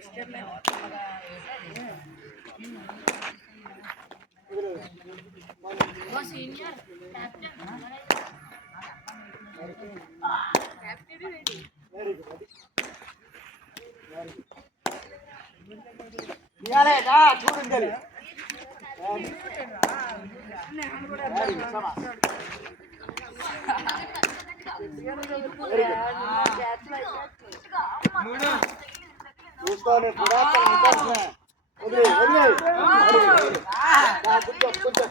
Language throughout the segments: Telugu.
చూడండి చూసుకోవాలి కొంచెం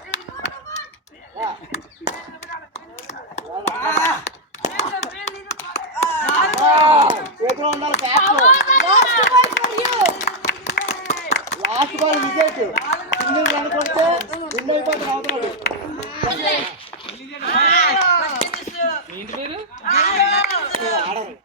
చేతిలో ఉండాలి catch last ball wicket single run కొడితే విన్ అయిపోతుంది అవతల ఆడరు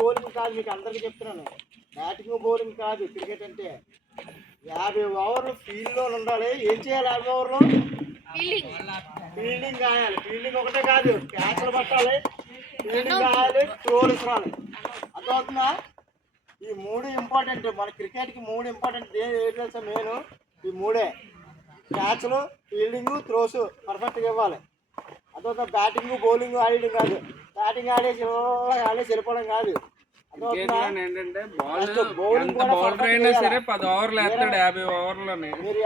బౌలింగ్ కాదు మీకు అందరికీ చెప్తున్నాను బ్యాటింగ్ బౌలింగ్ కాదు క్రికెట్ అంటే 50 ఓవర్లు ఫీల్డ్లో ఉండాలి ఏం చేయాలి 50 ఓవర్లు ఫీల్డింగ్ కాయాలి ఫీల్డింగ్ ఒకటే కాదు క్యాచ్లు పట్టాలి ఫీల్డింగ్ కాయాలి త్రోలు ఇసరాలి అర్థమవుతుందా ఈ 3 ఇంపార్టెంట్ మన క్రికెట్కి 3 ఇంపార్టెంట్ ఏంటి తెలుసా మెయిన్ ఈ 3 క్యాచ్లు ఫీల్డింగు త్రోస్ పర్ఫెక్ట్గా ఇవ్వాలి అదొక బ్యాటింగ్ బౌలింగ్ ఆడేయడం కాదు బ్యాటింగ్ ఆడేసి వెళ్ళిపోవడం కాదు మీరు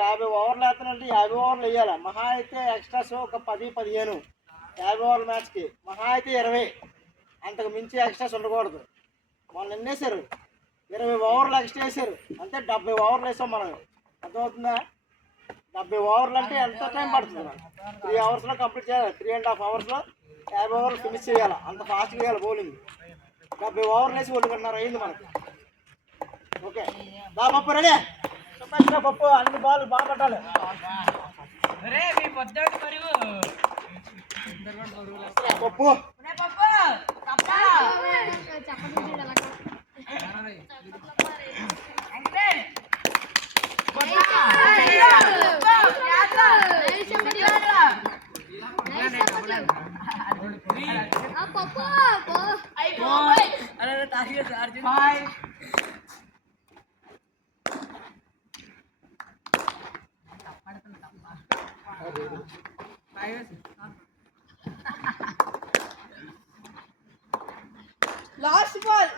50 ఓవర్లు వేస్తానంటే 50 ఓవర్లు వేయాలి మహా అయితే ఎక్స్ట్రాస్ ఒక 10-15 50 ఓవర్ల మ్యాచ్కి మహా అయితే 20 అంతకు మించి ఎక్స్ట్రాస్ ఉండకూడదు వాళ్ళు ఎన్నేసారు 20 ఓవర్లు ఎక్స్ట్రా వేసారు అంటే 70 ఓవర్లు వేసాం మనం అర్థమవుతుందా 70 ఓవర్లు అంటే ఎంత టైం పడుతుంది 3 అవర్స్లో కంప్లీట్ చేయాలి 3.5 అవర్స్లో 50 ఓవర్లు ఫినిష్ చేయాలి అంత ఫాస్ట్గా చేయాలి బౌలింగ్ 70 ఓవర్లు వేసి 1:30 అయింది మనకి ఓకే బా పప్పు రెడీ పప్పు అన్ని బాల్ బాగా పట్టాలి పప్పు లాస్ట్ బాల్